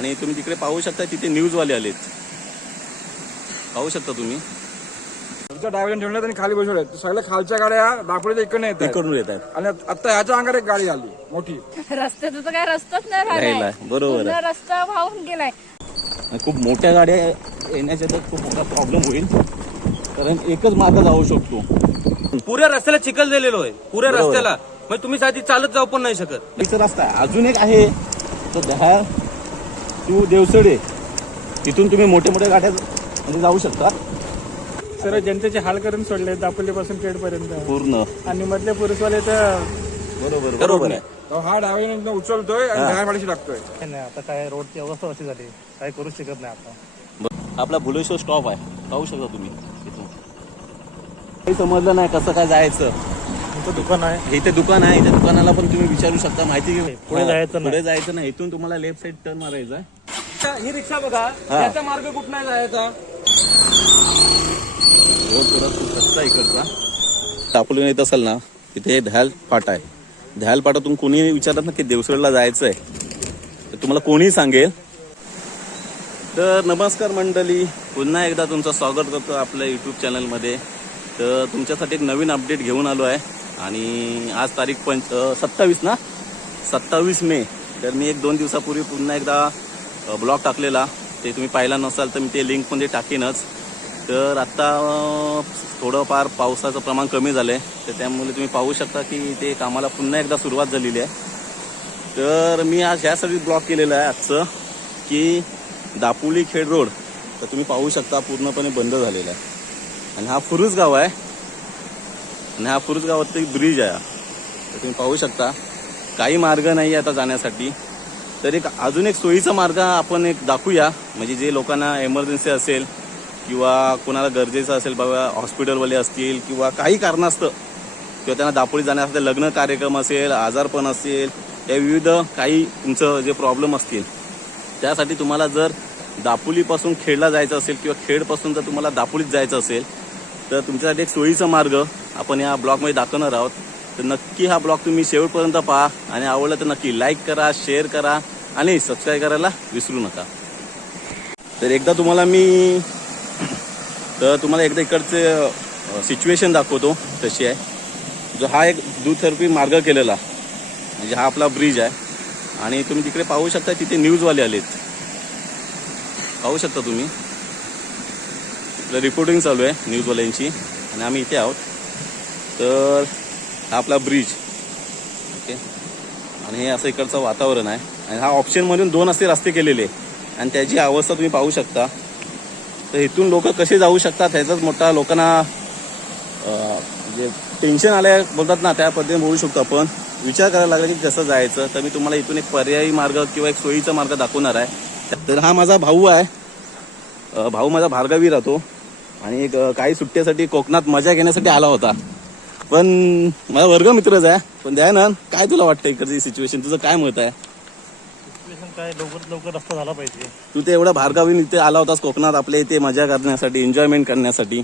आणि तुम्ही तिकडे पाहू शकता तिथे न्यूजवाले आलेत. पाहू शकता तुम्ही. ठेवण्यात आणि खाली बसवले सगळ्या खालच्या गाड्या दापोलीच्या इकडे येत आहेत. इकडून येत आहेत आणि आता ह्याच्या अंगात एक गाडी आली मोठी. रस्त्याचं तर काय रस्ताच नाही बरोबर आहे. पूर्ण रस्ता वाहून गेलाय. खूप मोठ्या गाड्या येण्याच्या तर खूप मोठा प्रॉब्लेम होईल. कारण एकच मार्ग जाऊ शकतो. पुऱ्या रस्त्याला चिखल दिलेलो आहे. पुऱ्या बरोबर. रस्त्याला. म्हणजे तुम्ही साधी चालत जाऊ पण नाही शकत. इथं रस्ता आहे. अजून एक आहे. तो दहा टू देवसडे तिथून तुम्ही मोठ्या मोठ्या गाड्या म्हणजे जाऊ शकता. सर्व जनतेचे हाल करून सोडले दापोलीपासून पेडपर्यंत पूर्ण. आणि मधले पुरुषवाले तर बरोबर बरोबर आहे. हा डायव्हर उचलतोय आणि गाडीशी टाकतोय नाही आता काय रोडची अवस्था अशी झाली. काय करू शकत नाही आता. आपला भुलेश्वर स्टॉप आहे. पाहू शकता तुम्ही इथून. काही समजलं नाही कसं काय जायचं. तुमचं दुकान आहे. इथे दुकान आहे इथे दुकानाला पण तुम्ही विचारू शकता माहिती घेऊ. पुढे जायचं. पुढे जायचं नाही. इथून तुम्हाला लेफ्ट साईड टर्न मारायचा आहे. ही रिक्षा बघा त्याचा मार्ग कुठं नाही जायचा? रोड थोडा खूप कच्चा इकडचा. दापोलीहून येत असाल ना तिथे दह्याल फाटा आहे. दह्याल फाटातून कोणी विचारत ना की देवसरला जायचं आहे तर तुम्हाला कोणी सांगेल? तर नमस्कार मंडळी पुन्हा एकदा तुमचं स्वागत करतो आपल्या यूट्यूब चॅनलमध्ये तर तुमच्यासाठी एक नवीन अपडेट घेऊन आलो आहे. आणि आज तारीख पंच सत्तावीस ना? सत्तावीस मे. तर मी एक दोन दिवसापूर्वी पुन्हा एकदा ब्लॉग टाकलेला. ते तुम्ही पाहिला नसाल तर मी ते लिंकमध्ये टाकेनच. तर आत्ता थोडंफार पावसाचं प्रमाण कमी झालं आहे तर त्यामुळे तुम्ही पाहू शकता की ते कामाला पुन्हा एकदा सुरुवात झालेली आहे. तर मी आज ह्यासाठी ब्लॉक केलेलं आहे आजचं की दापोली खेड रोड तर तुम्ही पाहू शकता पूर्णपणे बंद झालेला आहे. आणि हा फुरुज गाव आहे. आणि हा फुरुज गावात ब्रिज आहे. तर तुम्ही पाहू शकता काही मार्ग नाही आहे आता जाण्यासाठी. तर एक अजून एक सोयीचा मार्ग आपण एक दाखवूया. म्हणजे जे लोकांना एमर्जन्सी असेल किंवा कोणाला गरजेचं असेल बाबा हॉस्पिटलवाले असतील किंवा काही कारणास्तव किंवा त्यांना दापोळी जाण्यासाठी लग्न कार्यक्रम असेल आजारपण असेल या विविध काही तुमचं जे प्रॉब्लेम असतील त्यासाठी तुम्हाला जर दापोलीपासून खेडला जायचं असेल किंवा खेडपासून जर तुम्हाला दापोलीत जायचं असेल तर तुमच्यासाठी एक सोयीचा मार्ग आपण या ब्लॉगमध्ये दाखवणार आहोत. तर नक्की हा ब्लॉग तुम्ही शेवटपर्यंत पहा आणि आवडलं तर नक्की लाईक करा शेअर करा आणि सबस्क्राईब करायला विसरू नका. तर एकदा तुम्हाला मी तर तुम्हाला एकदा इकडचे सिच्युएशन दाखवतो तशी आहे. जो हा एक दुथरपी मार्ग केलेला म्हणजे हा आपला ब्रिज आहे. आणि तुम्ही तिकडे पाहू शकता तिथे न्यूजवाले आलेत. पाहू शकता तुम्ही. रिपोर्टिंग चालू आहे न्यूजवाल्यांची आणि आम्ही इथे आहोत. तर हा आपला ब्रिज ओके आणि हे असं इकडचं वातावरण आहे. आणि हा ऑप्शनमधून दोन असे रस्ते केलेले आणि त्याची अवस्था तुम्ही पाहू शकता. तर इथून लोक कसे जाऊ शकतात ह्याचाच मोठा लोकांना जे टेन्शन आलं बोलतात ना त्या पद्धतीने बोलू शकतो आपण. विचार करायला लागला की कसं जायचं. तर मी तुम्हाला इथून एक पर्यायी मार्ग किंवा एक सोयीचा मार्ग दाखवणार आहे. तर हा माझा भाऊ आहे. भाऊ माझा भार्गवी राहतो. आणि एक काही सुट्ट्यासाठी कोकणात मजा घेण्यासाठी आला होता. पण माझा वर्ग मित्रच आहे. पण दयानंद काय तुला वाटतं इकडची सिच्युएशन तुझं काय मत आहे? सिच्युएशन काय? लवकर लवकर रस्ता झाला पाहिजे. तू ते एवढा भारगावी इथे आला होतास कोकणात आपल्या इथे मजा करण्यासाठी एन्जॉयमेंट करण्यासाठी.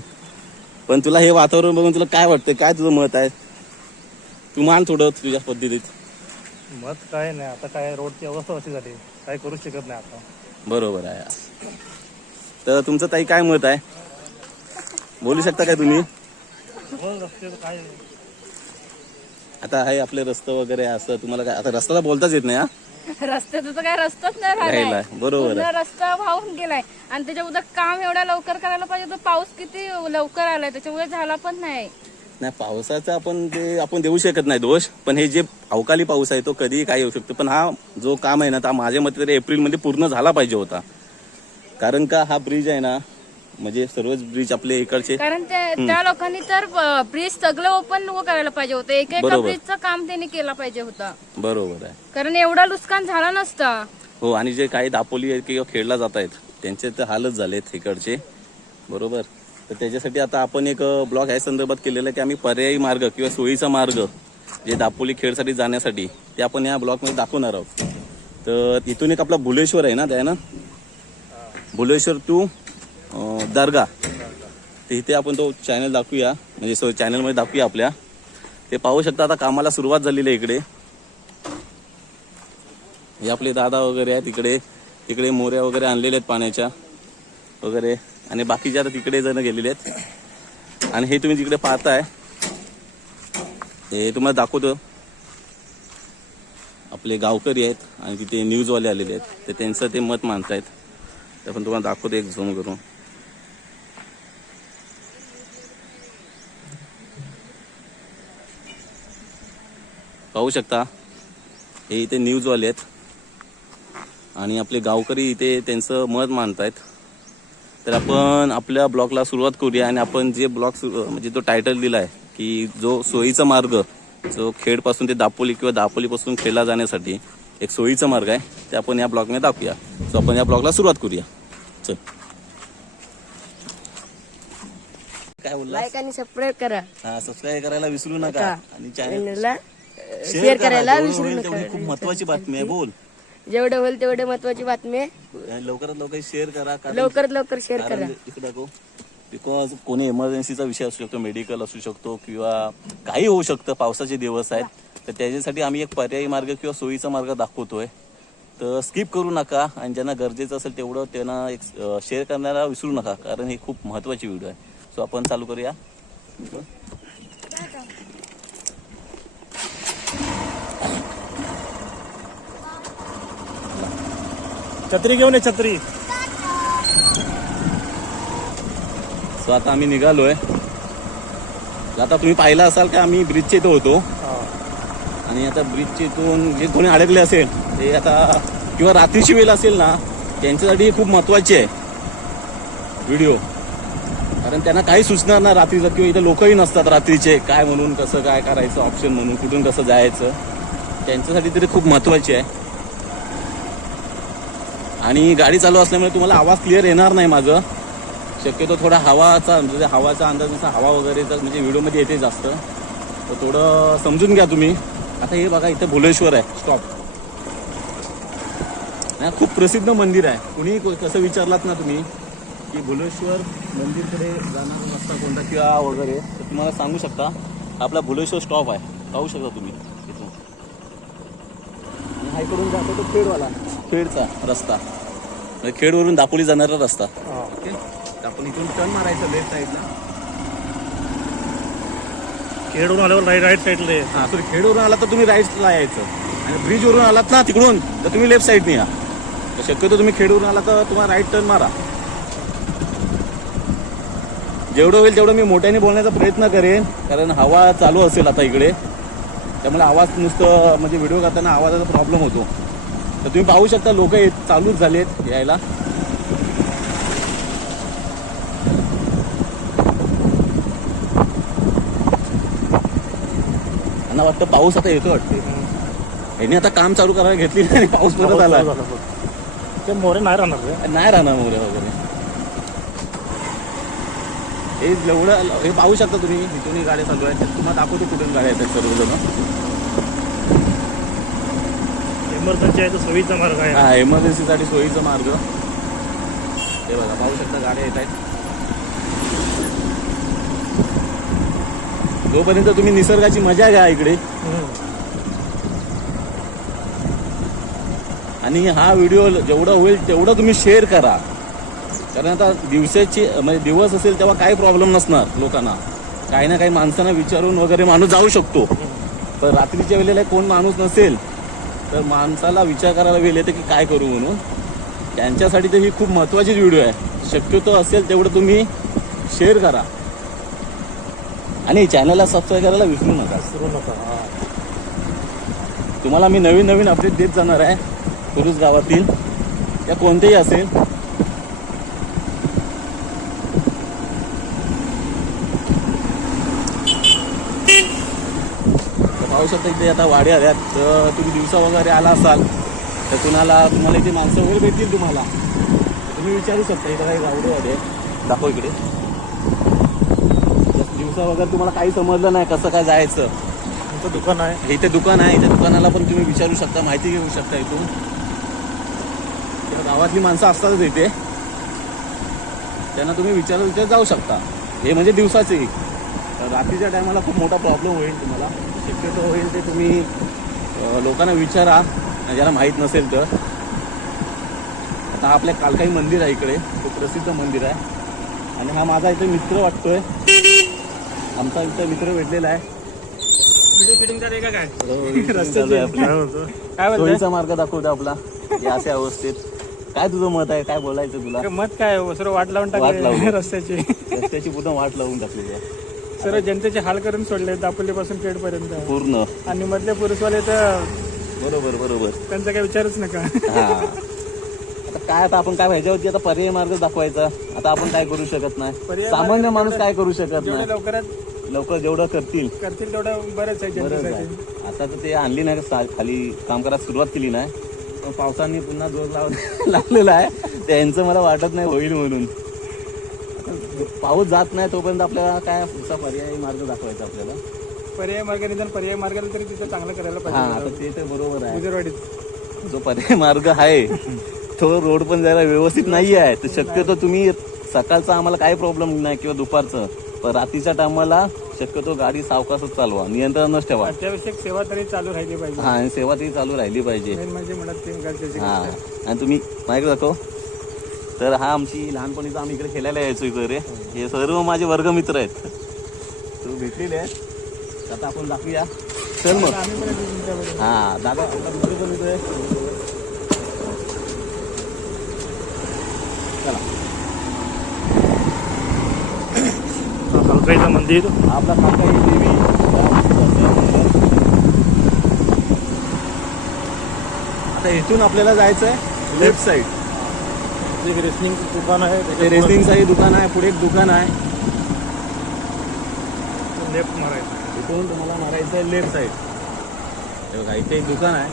पण तुला हे वातावरण बघून तुला काय वाटतंय? काय तुझं मत आहे? तू मान थोडं तुझ्या पद्धतीत. मत काय नाही. आता काय रोडची अवस्था अशी झाली. काय करू शकत नाही आता. बरोबर आहे. तर तुमचं ताई काय मत आहे? बोलू शकता काय तुम्ही? काय आता आहे आपले रस्ते वगैरे असं तुम्हाला काय आता रस्त्याला बोलताच येत नाही हा? रस्त्याचं तर काय रस्ताच नाही राहिलाय, राहिलाय बरोबर पूर्ण आहे. रस्ता वाहून गेलाय. आणि त्याच्यामुळे काम एवढ्या लवकर करायला पाहिजे तर पाऊस किती लवकर आलाय त्याच्यामुळे झाला पण नाही. नाही पावसाचा आपण ते आपण देऊ शकत नाही दोष पण हे जे अवकाळी पाऊस आहे तो कधीही काही होऊ शकतो. पण हा जो काम आहे ना तर माझ्या मते तरी एप्रिलमध्ये पूर्ण झाला पाहिजे होता. कारण का हा ब्रिज आहे ना म्हणजे सर्वच ब्रिज आपले इकडचे. कारण ते- त्या लोकांनी तर ब्रिज सगळं ओपन करायला पाहिजे होतं. एक एका बरोबर. ब्रिजचं काम त्यांनी केलं पाहिजे होतं. बरोबर आहे. कारण एवढा नुकसान झाला नसता. हो आणि जे काही दापोली आहेत किंवा खेळला जात आहेत त्यांचे तर हालच झालेत इकडचे. बरोबर? तर त्याच्यासाठी आता आपण एक ब्लॉग ह्या संदर्भात केलेला आहे की आम्ही पर्यायी मार्ग किंवा सोयीचा मार्ग जे दापोली खेळसाठी जाण्यासाठी ते आपण या ब्लॉगमध्ये दाखवणार आहोत. तर इथून एक आपला भुलेश्वर आहे ना त्या ना? भुलेश्वर टू दर्गा. तर इथे आपण तो चॅनल दाखवूया. म्हणजे सो चॅनलमध्ये दाखवूया आपल्या. ते पाहू शकता आता कामाला सुरुवात झालेली आहे इकडे. हे आपले दादा वगैरे आहेत इकडे. तिकडे मोऱ्या वगैरे आणलेल्या आहेत पाण्याच्या वगैरे. आणि बाकीचे आता तिकडे जण गेलेले आहेत. आणि हे तुम्ही तिकडे पाहताय हे तुम्हाला दाखवतो. आपले गावकरी आहेत आणि तिथे न्यूजवाले आलेले आहेत. तर त्यांचं ते मत मानतायत ते पण तुम्हाला दाखवतो एक झूम करून. पाहू शकता. हे इथे न्यूजवाले आहेत. आणि आपले गावकरी इथे त्यांचं मत मांडतायत. तर आपण आपल्या ब्लॉगला सुरुवात करूया आणि आपण जे ब्लॉग म्हणजे तो टायटल दिला आहे की जो सोयीचा मार्ग जो खेडपासून ते दापोली किंवा दापोलीपासून खेळला जाण्यासाठी एक सोयीचा मार्ग आहे ते आपण या ब्लॉगमध्ये दाखवूया. सो आपण या ब्लॉगला सुरुवात करूया. चल. काय बोलला लाईक आणि सबस्क्राईब करा. हा सबस्क्राईब करायला विसरू नका. आणि चॅनल चॅनलला शेअर शेअर करा करायला विसरू नका. खूप महत्वाची बातमी आहे बोल. जेवढं होईल तेवढे महत्वाची बातमी आहे. लवकरात लवकर शेअर करा लवकरात लवकर शेअर करा. इकडे बिकॉज कोणी इमर्जन्सीचा विषय असू शकतो मेडिकल असू शकतो किंवा काही होऊ शकतं पावसाचे दिवस आहेत तर त्याच्यासाठी आम्ही एक पर्यायी मार्ग किंवा सोयीचा मार्ग दाखवतोय. तर स्किप करू नका आणि ज्यांना गरजेचं असेल तेवढं त्यांना एक शेअर करण्याला विसरू नका कारण ही खूप महत्वाची व्हिडिओ आहे. सो आपण चालू करूया. छत्री घेऊन ये छत्री. सो आता आम्ही निघालोय. आता तुम्ही पाहिलं असाल का आम्ही ब्रिजच्या इथं होतो. आणि आता ब्रिजच्या इथून जे कोणी अडकले असेल ते आता किंवा रात्रीची वेळ असेल ना त्यांच्यासाठी खूप महत्वाची आहे. व्हिडिओ कारण त्यांना काही सुचणार ना रात्रीचं किंवा इथं लोकही नसतात रात्रीचे काय म्हणून कसं काय करायचं ऑप्शन म्हणून कुठून कसं जायचं. त्यांच्यासाठी तरी खूप महत्वाची आहे. आणि गाडी चालू असल्यामुळे तुम्हाला आवाज क्लिअर येणार नाही माझं शक्यतो थोडा हवाचा म्हणजे हवाचा अंदाज जसा हवा वगैरेचा म्हणजे व्हिडिओमध्ये येते जास्त. तर थोडं समजून घ्या तुम्ही. आता हे बघा इथं भुलेश्वर आहे. स्टॉप नाही खूप प्रसिद्ध मंदिर आहे. कुणी को- कसं विचारलात ना तुम्ही की भुलेश्वर मंदिरकडे जाणारा रस्ता कोणता किंवा वगैरे तर तुम्हाला सांगू शकता आपला भुलेश्वर स्टॉप आहे. पाहू शकता तुम्ही. हा इकडून जातो तो खेडवाला. खेडचा रस्ता. म्हणजे खेडवरून दापोली जाणारा रस्ता. ओके. तर आपण इथून टर्न मारायचं लेफ्ट साईडला खेडून आल्यावर राईट राईट साईडला ये. हा सॉरी खेडवरून आला तर तुम्ही राईटला यायचं. आणि ब्रिजवरून आलात ना तिकडून तर तुम्ही लेफ्ट साईडने या. तर शक्यतो तुम्ही खेडवरून आला तर तुम्हाला राईट टर्न मारा. जेवढं होईल तेवढं मी मोठ्याने बोलण्याचा प्रयत्न करेन कारण हवा चालू असेल आता इकडे. त्यामुळे आवाज नुसतं म्हणजे व्हिडिओ करताना आवाजाचा प्रॉब्लेम होतो. तर तुम्ही पाहू शकता लोक येत चालूच झालेत यायला. त्यांना वाटतं पाऊस आता येतो वाटते. यांनी आता काम चालू करायला घेतली नाही आणि पाऊस परत आला. ते मोरे नाही राहणार नाही राहणार मोरे वगैरे. हे जेवढं हे पाहू शकता तुम्ही इथूनही गाड्या चालू आहेत तुम्हाला दाखवतो कुठून गाड्या येतात सर्वजण. इमर्जन्सी आहे तर सोयीचा मार्ग आहे. हा इमर्जन्सीसाठी सोयीचा मार्ग. हे बघा पाहू शकता गाड्या येत आहेत. जोपर्यंत तुम्ही निसर्गाची मजा घ्या इकडे. आणि हा व्हिडिओ जेवढा होईल तेवढं तुम्ही शेअर करा. कारण आता दिवसाची म्हणजे दिवस असेल तेव्हा काही प्रॉब्लेम नसणार लोकांना. काही ना काही माणसांना विचारून वगैरे माणूस जाऊ शकतो. पण रात्रीच्या वेळेला कोण माणूस नसेल तर माणसाला विचार करायला वेळ येते की काय करू म्हणून. त्यांच्यासाठी तर ही खूप महत्त्वाचीच व्हिडिओ आहे. शक्यतो असेल तेवढं तुम्ही शेअर करा. आणि चॅनलला सबस्क्राईब करायला विसरू नका. विसरू नका हा. तुम्हाला मी नवीन नवीन अपडेट देत जाणार आहे. कुरुस गावातील. या कोणतेही असेल पाहू शकता इथे आता वाडे आल्यात तर तुम्ही दिवसा वगैरे आला असाल तर कुणाला तुम्हाला इथे माणसं वगैरे भेटतील तुम्हाला. तुम्ही विचारू शकता इथं काही गावडे वाडे. दाखव इकडे. दिवसा वगैरे तुम्हाला काही समजलं नाही कसं काय जायचं. आमचं दुकान आहे. इथे दुकान आहे इथे दुकानाला पण तुम्ही विचारू शकता माहिती घेऊ शकता इथून. गावातली माणसं असतातच इथे. त्यांना तुम्ही विचारू विचार जाऊ शकता. हे म्हणजे दिवसाचे तर रात्रीच्या टायमाला खूप मोठा प्रॉब्लेम होईल तुम्हाला. शक्यतो होईल ते तुम्ही लोकांना विचारा ज्याला माहीत नसेल तर. आता आपल्या कालकाई मंदिर आहे इकडे खूप प्रसिद्ध मंदिर आहे. आणि हा माझा इथे मित्र वाटतोय. आमचा इथं मित्र भेटलेला आहे. काय? मार्ग दाखवतो आपला. या अशा अवस्थेत. काय तुझं मत आहे? काय बोलायचं तुला? मत काय? वाट लावून. टाकली रस्त्याची. रस्त्याची पूर्ण वाट लावून टाकलेली आहे. सर्व जनतेचे हाल करून सोडले दापोली पासून पेड पर्यंत पूर्ण. आणि मधले पुरुषवाले तर बरोबर बरोबर. त्यांचा काही विचारच नका. हा. आता काय आता आपण काय ह्याच्यावरती आता पर्याय मार्ग दाखवायचा. आता आपण काय करू शकत नाही? पर्याय मार्ग सामान्य माणूस काय करू शकत जेवढे नाही? लवकरात लवकर जेवढं करतील. करतील तेवढं बरंच आहे बरंच जनतेसाठी. आहे आता तर ते आणली नाही सा- खाली काम करायला सुरुवात केली नाही? पण पावसाने पुन्हा जोर लाव लावलेला आहे. त्यांचं मला वाटत नाही होईल म्हणून. पाऊस जात नाही तोपर्यंत आपल्याला काय पुढचा पर्याय मार्ग दाखवायचा आपल्याला? पर्याय मार्ग निदान पर्याय मार्गाला तरी तिथं चांगलं करायला हा आता पाहिजे ते तर बरोबर आहे. जो पर्याय मार्ग आहे तो रोड पण जरा व्यवस्थित नाही आहे. तर शक्यतो तुम्ही सकाळचा आम्हाला काही प्रॉब्लेम नाही किंवा दुपारचं पण रात्रीच्या टायमाला शक्यतो गाडी सावकाशच चालवा. नियंत्रणच ठेवा. अत्यावश्यक सेवा तरी चालू राहिली पाहिजे. हा आणि सेवा ती चालू राहिली पाहिजे. मेन म्हणजे म्हणत ते गरजेची हा. गोष्ट आहे. आणि तुम्ही माझ्याकडे दाखव. तर हा आमची लहानपणीचा आम्ही इकडे खेळायला यायचो इकडे रे. हे सर्व माझे वर्गमित्र आहेत. तो भेटलेले आहेत आता आपण दाखवूया. चल मग. हा. दादा पण येतोय? चला. मंदिर. आपला काका ही देवी. आता इथून आपल्याला जायचं आहे लेफ्ट साईड एक रेसलिंग दुकान आहे ते रेसिंगचं हे दुकान आहे पुढे एक दुकान आहे. लेफ्ट मारायचं. इथून तुम्हाला मारायचं आहे लेफ्ट साईड हे बघा इथे एक दुकान आहे.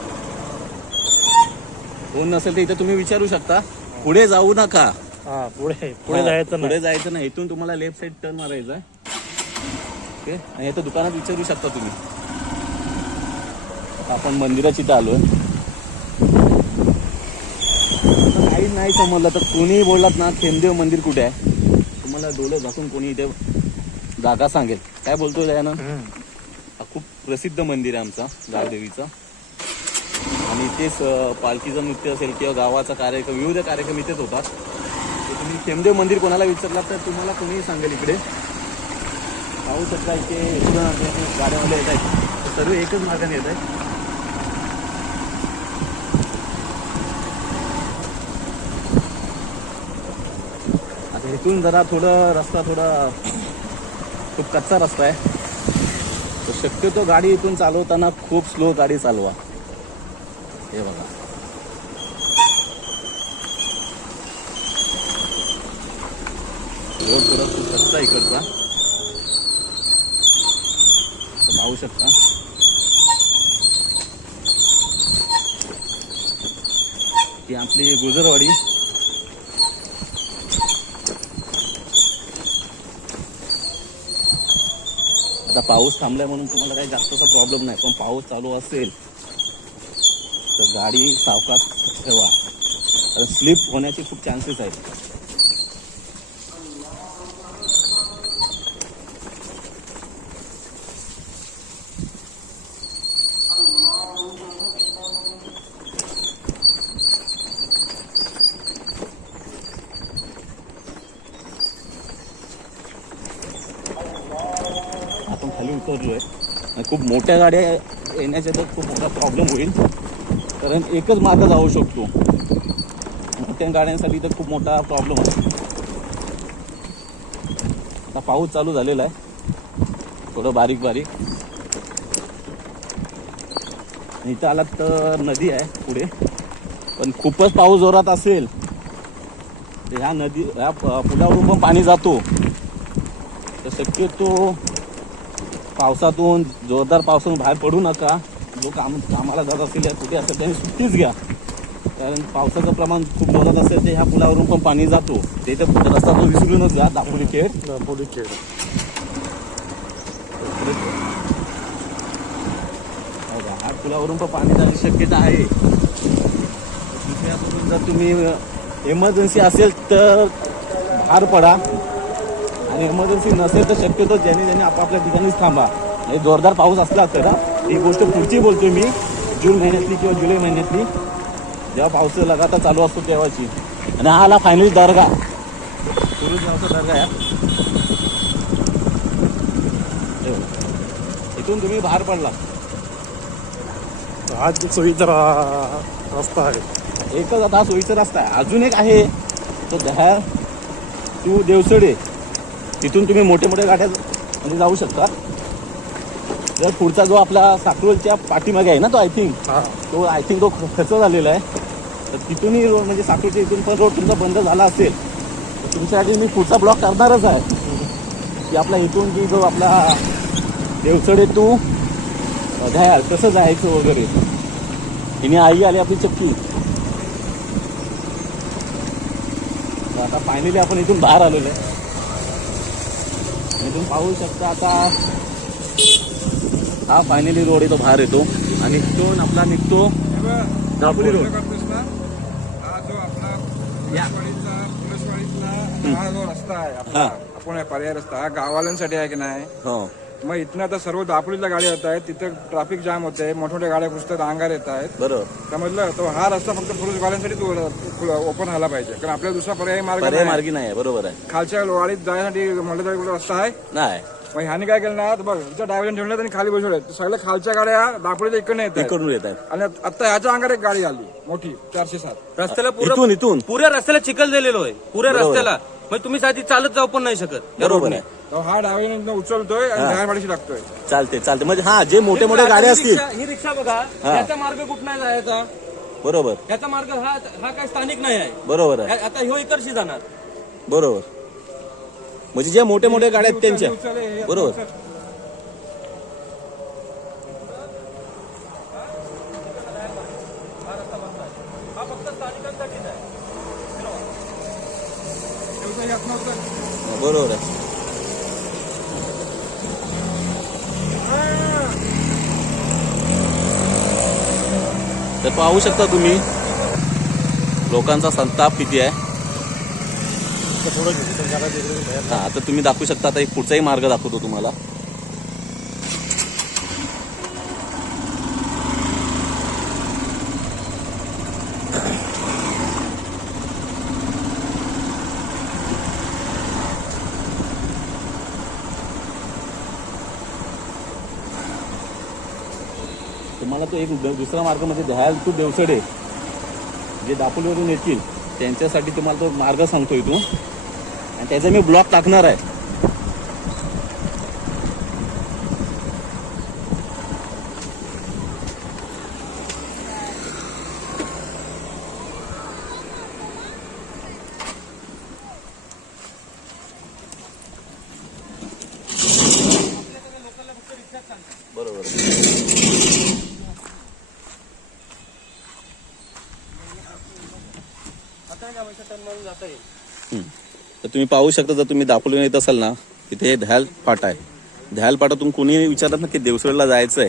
कोण नसेल तर इथे तुम्ही विचारू शकता. पुढे जाऊ नका. हा पुढे पुढे जायचं पुढे जायचं नाही. इथून तुम्हाला लेफ्ट साईड टर्न मारायचा आहे. ओके आणि इथं दुकानात विचारू शकता तुम्ही. आपण मंदिराची इथं आलोय. आता काही नाही समजलं तर कोणी बोललात ना थेंबदेव मंदिर कुठे आहे? तुम्हाला डोलं झाकून कोणी इथे जागा सांगेल. काय बोलतोय दयानंद? हा खूप प्रसिद्ध मंदिर आहे आमचा गावदेवीचं. आणि इथेच पालखीचं नृत्य असेल किंवा गावाचा कार्यक्रम विविध कार्यक्रम इथेच होतात. तर तुम्ही थेंबदेव मंदिर कोणाला विचारला तर तुम्हाला कोणीही सांगेल इकडे. पाहू शकता इथे गाड्यामध्ये येत आहेत. सर्व एकच मार्गाने येत आहेत. इथून जरा थोडं रस्ता थोडा खूप कच्चा रस्ता आहे. तर शक्यतो गाडी इथून चालवताना खूप स्लो गाडी चालवा. हे बघा. रोड थोडा खूप कच्चा इकडचा. पाहू शकता. ती आपली गुजरवाडी. आता पाऊस थांबलाय म्हणून तुम्हाला काही जास्तचा प्रॉब्लेम नाही पण पाऊस चालू असेल तर गाडी सावकाश ठेवा. आता स्लिप होण्याचे खूप चान्सेस आहेत. उतरलो आहे खूप मोठ्या गाड्या येण्याच्या तर खूप मोठा प्रॉब्लेम होईल. कारण एकच मार्ग जाऊ शकतो. मोठ्या गाड्यांसाठी तर खूप मोठा प्रॉब्लेम आहे. आता पाऊस चालू झालेला आहे. थोडं बारीक बारीक. इथं आलात तर नदी आहे पुढे. पण खूपच पाऊस जोरात असेल. तर ह्या नदी ह्या पुलावरून पण पाणी जातो. तर शक्यतो पावसातून जोरदार पावसातून बाहेर पडू नका. जो काम कामाला जात असेल या कुठे असेल त्यांनी सुट्टीच घ्या. कारण पावसाचं प्रमाण खूप जोरात असेल ते ह्या पुलावरून पण पाणी जातो. ते तर रस्ता तो विसरूनच घ्या दापोली खेड. दापोली खेळ हो का? हा पुलावरून पण पाणी जाण्याची शक्यता आहे. दुसऱ्याकडून जर तुम्ही इमर्जन्सी असेल तर बाहेर पडा. आणि इमर्जन्सी नसेल तर शक्यतो ज्याने ज्याने आपापल्या ठिकाणीच थांबा. म्हणजे जोरदार पाऊस असला तर हा. ही गोष्ट पुढची बोलतोय मी जून महिन्यातली किंवा जुलै महिन्यातली. जेव्हा पाऊस लगातार चालू असतो तेव्हाची. आणि हा आला फायनली दर्गा. दर्गा आहे. हे. इथून तुम्ही बाहेर पडला. हा सोयीचा रस्ता आहे. एकच आता हा सोयीचा रस्ता आहे. अजून एक आहे. तो दहा टू देवसडे. तिथून तुम्ही मोठे मोठे गाड्या म्हणजे जाऊ शकता. जर पुढचा जो आपला साकरोलच्या पाठीमागे आहे ना तो आय थिंक हा. तो आय थिंक तो खर्च झालेला आहे. तर तिथूनही रोड म्हणजे साकरोलच्या इथून पण रोड तुमचा बंद झाला असेल तर तुमच्यासाठी मी पुढचा ब्लॉक करणारच आहे. की आपला इथून की जो आपला देवसडे टू घ्याल कसं जायचं वगैरे. हिने आई आली आपली चक्की. आता फायनली आपण इथून बाहेर आलेलो आहे. इथून पाहू शकता आता. हा फायनली रोड येतो बाहेर येतो. आणि इथून आपला निघतो दापोली रोड हा जो रस्ता आहे आपला. आपण पर्याय रस्ता हा गाववाल्यांसाठी आहे की नाही? हो. मग इथनं आता सर्व दापोलीला गाड्या येत आहेत. तिथं ट्रॅफिक जाम होते मोठमोठ्या गाड्या पुसतात अंगार येत आहेत. बरोबर. समजलं तो हा रस्ता फक्त पुरुषवाल्यांसाठी ओपन झाला पाहिजे. कारण आपल्याला दुसरा पर्यायी मार्ग पर्याय नाही. मार्गी नाही आहे बरोबर आहे. खालच्या वाडीत जाण्यासाठी म्हटलं तरी कुठं रस्ता आहे? नाही. मग ह्याने काय केलं ना तर बघ इथं डायव्हर ठेवलं आणि खाली बसवलं. सगळ्या खालच्या गाड्या दापोलीच्या इकडे येत आहेत. इकडून येत आहेत. आणि आता ह्याच्या अंगार एक गाडी आली मोठी चारशे सात. रस्त्याला पुरं इथून इथून. पुऱ्या रस्त्याला चिखल दिलेलो आहे पुऱ्या. रस्त्याला. मग तुम्ही साधी चालत जाऊ पण नाही शकत. या बरोबर रोडने. आहे. तो हा डायव्हर उचलतोय आणि लागतोय चालते चालते म्हणजे हा जे मोठे मोठे गाड्या ही असतील. रिक्षा- ही रिक्षा बघा हा. याचा मार्ग कुठं नाही जायचा? बरोबर. याचा मार्ग हा हा काय स्थानिक नाही आहे. बरोबर आहे. या- आता ह्यो इकडशी जाणार. बरोबर. म्हणजे जे मोठे मोठे गाड्या आहेत त्यांच्या. हे बरोबर उचल. हा फक्त स्थानिकांसाठीच आहे हे उचल, हे आपण उचल. बरोबर आहे. तर पाहू शकता तुम्ही लोकांचा संताप किती आहे. तर हा तुम्ही दाखवू शकता आता एक पुढचाही मार्ग दाखवतो तुम्हाला. तुम्हाला एक द- दुसरा मार्ग म्हणजे दह्याल टू देवसडे जे दापोलीवरून येतील त्यांच्यासाठी तुम्हाला तो मार्ग सांगतो इथून. आणि त्याचा मी ब्लॉक टाकणार आहे बरोबर हम्म. तर तुम्ही पाहू शकता जर तुम्ही दाखवलं येत असाल ना तिथे ध्याल फाटा आहे. ढाल फाटातून कोणी विचारत ना की देवसरला जायचं आहे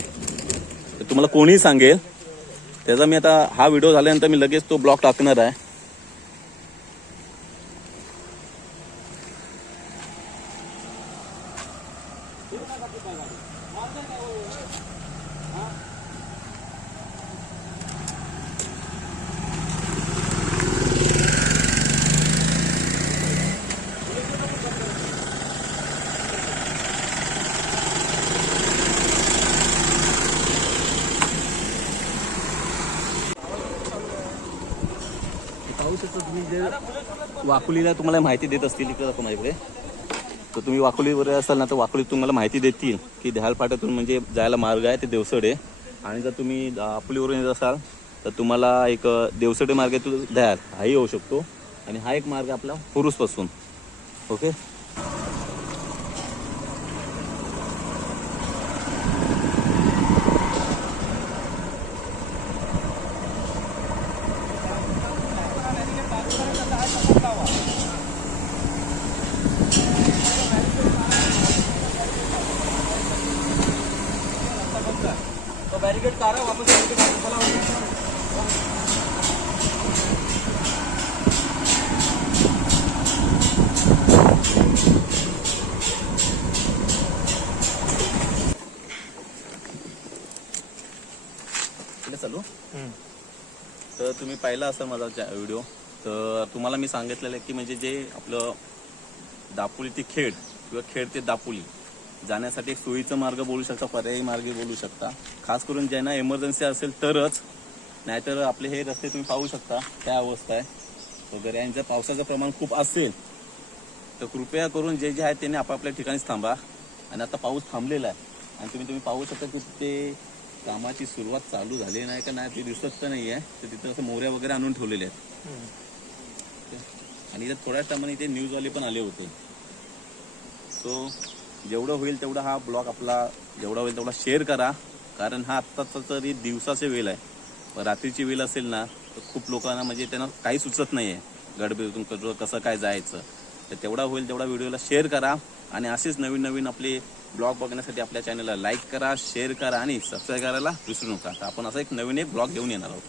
तर तुम्हाला कोणीही सांगेल. त्याचा मी आता हा व्हिडिओ झाल्यानंतर मी लगेच तो ब्लॉग टाकणार आहे. जे वाकुलीला तुम्हाला माहिती देत असतील इकडे दाखवा माझ्याकडे. तर तुम्ही वाकुलीवर असाल ना तर वाकुली तुम्हाला माहिती देतील की ध्यालपाट्यातून म्हणजे जायला मार्ग आहे ते देवसडे आणि जर तुम्ही दापोलीवरून येत असाल तर तुम्हाला एक देवसडे मार्गातून ध्याल हाही होऊ शकतो. आणि हा एक मार्ग आपला पुरुषपासून. ओके? बॅरिकेड काढा वापस. चला. तर तुम्ही पाहिला असाल माझा व्हिडिओ तर तुम्हाला मी सांगितलेलं आहे की म्हणजे जे आपलं दापोली ते खेड किंवा खेड ते दापोली जाण्यासाठी एक सोयीचा मार्ग बोलू शकता पर्यायी मार्ग बोलू शकता. खास करून ज्यांना इमर्जन्सी असेल तरच नाहीतर आपले हे रस्ते तुम्ही पाहू शकता त्या अवस्था आहे. वगैरे आणि जर पावसाचं प्रमाण खूप असेल तर कृपया करून जे जे आहेत त्यांनी आपापल्या ठिकाणीच थांबा. आणि आता पाऊस थांबलेला आहे. आणि तुम्ही तुम्ही पाहू शकता की ते कामाची सुरुवात चालू झाली नाही का नाही ते दिसत तर नाही आहे तर तिथं असं मोऱ्या वगैरे आणून ठेवलेल्या आहेत. आणि इथं थोड्याच टायमाने इथे न्यूजवाले पण आले होते. सो जेवढं होईल तेवढा हा ब्लॉग आपला जेवढा होईल तेवढा शेअर करा. कारण हा आत्ताचा तरी दिवसाचे वेळ आहे. रात्रीची वेळ असेल ना तर खूप लोकांना म्हणजे त्यांना काही सुचत नाही आहे गडबडीतून कसं कसं काय जायचं. तर तेवढा होईल तेवढा व्हिडिओला शेअर करा. आणि असेच नवीन नवीन आपले ब्लॉग बघण्यासाठी आपल्या चॅनलला लाईक करा शेअर करा आणि सबस्क्राईब करायला विसरू नका. तर आपण असा एक नवीन एक ब्लॉग घेऊन येणार आहोत.